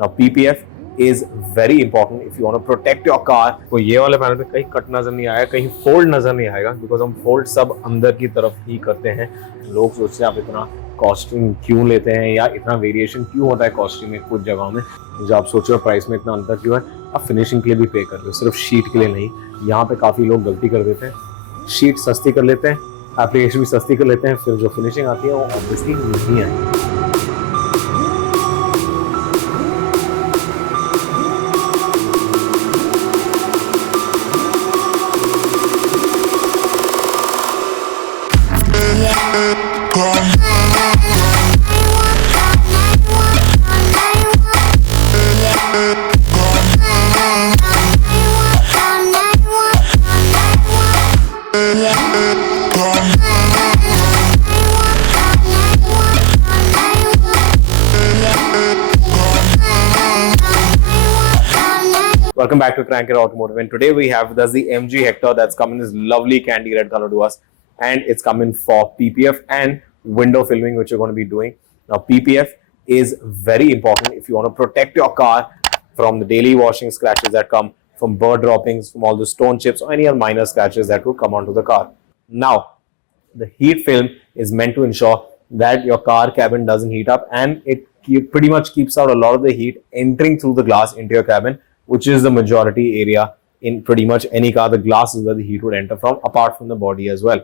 Now PPF is very important if you want to protect your car. तो ये वाले panel पे कहीं कट नजर नहीं आया, कहीं फोल्ड नजर नहीं आएगा, बिकॉज हम फोल्ड सब अंदर की तरफ ही करते हैं. लोग सोचते हैं आप इतना कॉस्टिंग क्यों लेते हैं या इतना वेरिएशन क्यों होता है कॉस्टिंग में कुछ जगहों में. जो आप सोच रहे हो प्राइस में इतना अंतर क्यों है, आप फिनिशिंग के लिए भी पे कर रहे हो, सिर्फ शीट के लिए नहीं. यहाँ पे काफ़ी लोग गलती कर देते हैं, शीट सस्ती कर लेते हैं, एप्लीकेशन भी सस्ती कर लेते हैं, फिर जो फिनिशिंग आती है वो ऑब्वियसली नहीं आएगी. Welcome back to Crankit Automotive, and today we have with us the MG Hector that's come in this lovely candy red color to us, and it's coming for PPF and window filming, which you're going to be doing. Now PPF is very important if you want to protect your car from the daily washing scratches that come from bird droppings, from all the stone chips or any other minor scratches that would come onto the car. Now the heat film is meant to ensure that your car cabin doesn't heat up, and it pretty much keeps out a lot of the heat entering through the glass into your cabin, which is the majority area in pretty much any car. The glass is where the heat would enter from, apart from the body as well.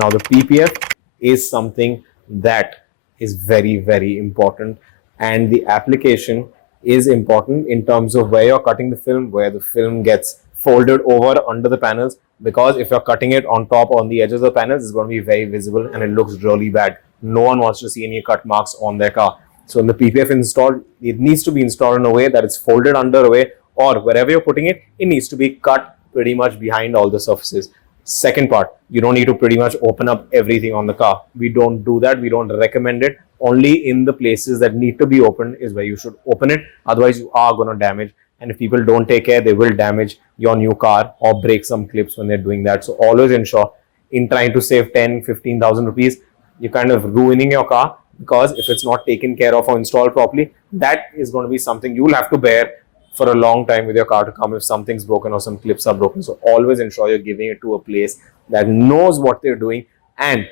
Now the PPF is something that is very, very important, and the application is important in terms of where you're cutting the film, where the film gets folded over under the panels, because if you're cutting it on top or on the edges of the panels, it's going to be very visible and it looks really bad. No one wants to see any cut marks on their car. So in the PPF installed, it needs to be installed in a way that it's folded under a way, or wherever you're putting it, it needs to be cut pretty much behind all the surfaces. Second part, you don't need to pretty much open up everything on the car. We don't do that. We don't recommend it. Only in the places that need to be opened is where you should open it. Otherwise, you are going to damage. And if people don't take care, they will damage your new car or break some clips when they're doing that. So always ensure, in trying to save 10,000-15,000 rupees, you're kind of ruining your car, because if it's not taken care of or installed properly, that is going to be something you will have to bear for a long time with your car to come if something's broken or some clips are broken. So always ensure you're giving it to a place that knows what they're doing, and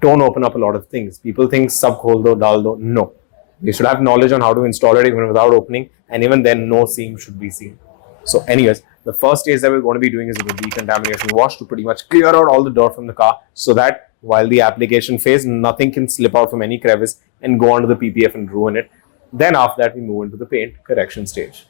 don't open up a lot of things. People think sab khol do, dal do. No. You should have knowledge on how to install it even without opening, and even then no seam should be seen. So anyways, the first stage that we're going to be doing is a decontamination wash to pretty much clear out all the dirt from the car, so that while the application phase, nothing can slip out from any crevice and go onto the PPF and ruin it. Then after that, we move into the paint correction stage.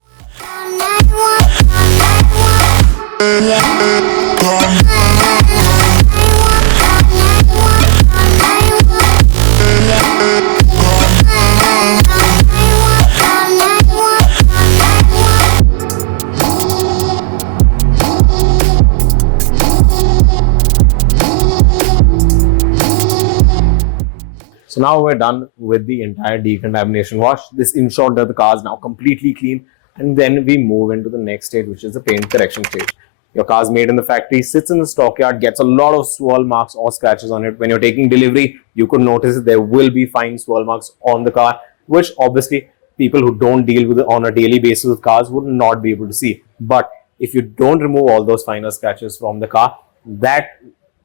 So now we're done with the entire decontamination wash. This ensured that the car is now completely clean, and then we move into the next stage, which is the paint correction stage. Your car is made in the factory, sits in the stockyard, gets a lot of swirl marks or scratches on it. When you're taking delivery, you could notice that there will be fine swirl marks on the car, which obviously people who don't deal with it on a daily basis with cars would not be able to see. But if you don't remove all those finer scratches from the car, that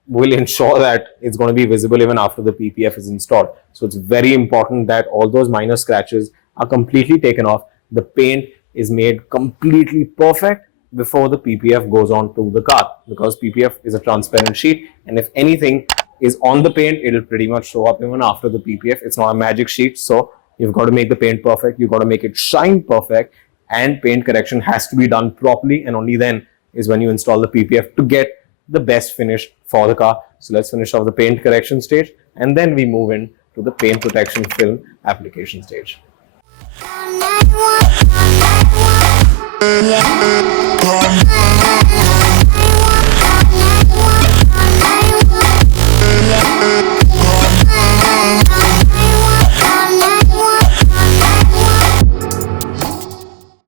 will ensure that it's going to be visible even after the PPF is installed. So it's very important that all those minor scratches are completely taken off. The paint is made completely perfect before the PPF goes on to the car, because PPF is a transparent sheet, and if anything is on the paint, it'll pretty much show up even after the PPF. It's not a magic sheet, so you've got to make the paint perfect, you've got to make it shine perfect, and paint correction has to be done properly, and only then is when you install the PPF to get the best finish for the car. So let's finish off the paint correction stage, and then we move in to the paint protection film application stage.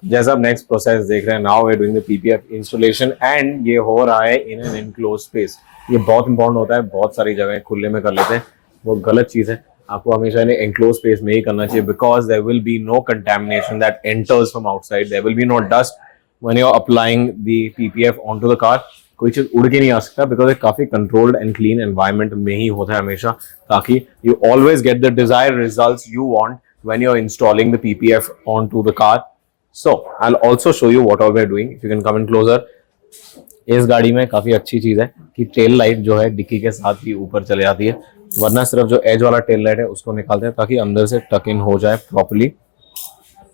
जैसा आप next process देख रहे हैं, now we are doing the PPF installation, and ये हो रहा है in an enclose space. ये बहुत इंपॉर्टेंट होता है, बहुत सारी जगह खुले में कर लेते हैं, वो गलत चीज़ है. आपको हमेशा इन्हें एनक्लोज स्पेस में ही करना चाहिए, because there will be no contamination that enters from outside, there will be no dust when you are applying the PPF onto the car. कोई चीज उड़ के नहीं आ सकता, बिकॉज एक काफी कंट्रोल्ड एंड क्लीन एनवायरनमेंट में ही होता है हमेशा, ताकि you always get the desired results you want when you're installing the PPF onto the car. So I'll also show you what all we're doing. If you can come in closer. इस गाड़ी में काफी अच्छी चीज है कि tail light जो है डिक्की के साथ ही ऊपर चले जाती है, वरना सिर्फ जो एज वाला टेल लाइट है उसको निकालते हैं ताकि अंदर से टक इन हो जाए प्रॉपर्ली।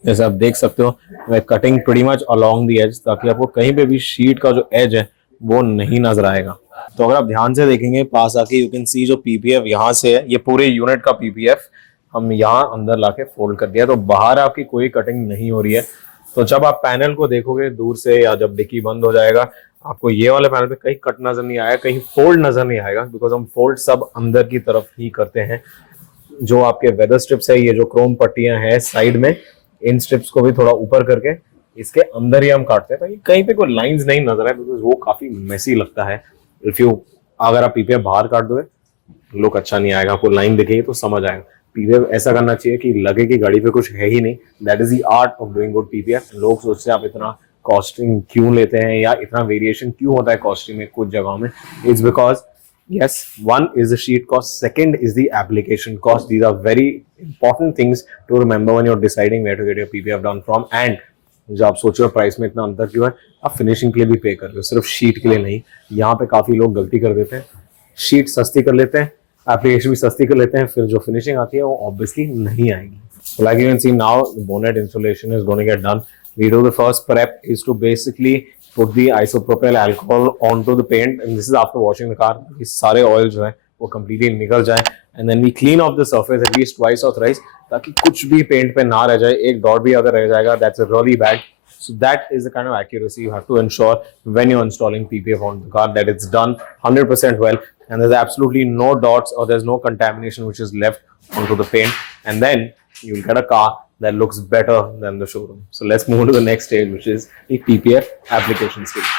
जैसे आप देख सकते हो, मैं cutting pretty much along the edge, ताकि आपको कहीं पे भी शीट का जो एज है वो नहीं नजर आएगा। तो अगर आप ध्यान से देखेंगे पास आके, यू कैन सी जो पीपीएफ यहाँ से है, ये पूरे यूनिट का पीपीएफ हम यहाँ अंदर लाके फोल्ड कर दिया, तो बाहर आपकी कोई कटिंग नहीं हो रही है। तो जब आप पैनल को देखोगे दूर से या जब डिक्की बंद हो जाएगा, आपको ये वाले पैनल पे कहीं कट नजर नहीं आएगा, कहीं फोल्ड नजर नहीं आएगा, बिकॉज हम फोल्ड सब अंदर की तरफ ही करते हैं। जो आपके वेदर स्ट्रिप्स है, ये जो क्रोम पट्टियां हैं साइड में, इन स्ट्रिप्स को भी थोड़ा ऊपर करके इसके अंदर ही हम काटते हैं, ताकि कहीं पे कोई लाइंस नहीं नजर आए, बिकॉज वो काफी मेसी लगता है। इफ यू अगर आप पीपीएफ बाहर काट दोगे, लुक अच्छा नहीं आएगा, आपको लाइन दिखेगी तो समझ आएगा। पीपीएफ ऐसा करना चाहिए कि लगे कि गाड़ी पे कुछ है ही नहीं। That is the art of doing good PPF. लोग सोचते हैं आप इतना कॉस्टिंग क्यों लेते हैं या इतना वेरिएशन क्यों होता है कॉस्टिंग में कुछ जगहों में। It's because yes, one is the sheet cost, second is the application cost. These are very important things to remember when you're deciding where to get your PPF done from. And जब आप सोचो price में इतना अंतर क्यों है, आप finishing के लिए भी पे कर रहे हो, सिर्फ शीट के लिए नहीं। यहाँ पे काफी लोग गलती कर देते हैं, शीट सस्ती कर लेते हैं, एप्लीकेशन भी सस्ती कर लेते हैं, फिर जो फिनिशिंग आती है वो ऑब्वियसली नहीं आएगी। So like you can see now, the bonnet insulation is going to get done. We do the first prep is to basically put the isopropyl alcohol onto the paint, and this is after washing the car. ये सारे oil जो है वो completely निकल जाए, and then we clean off the surface at least twice or thrice, ताकि कुछ भी पेंट पे ना रह जाए, एक डॉट भी अगर रह जाएगा, that's really bad. So that is the kind of accuracy you have to ensure when you're installing PPF on the car, that it's done 100% well, and there's absolutely no dots or there's no contamination which is left onto the paint, and then you'll get a car that looks better than the showroom. So let's move to the next stage, which is the PPF application stage.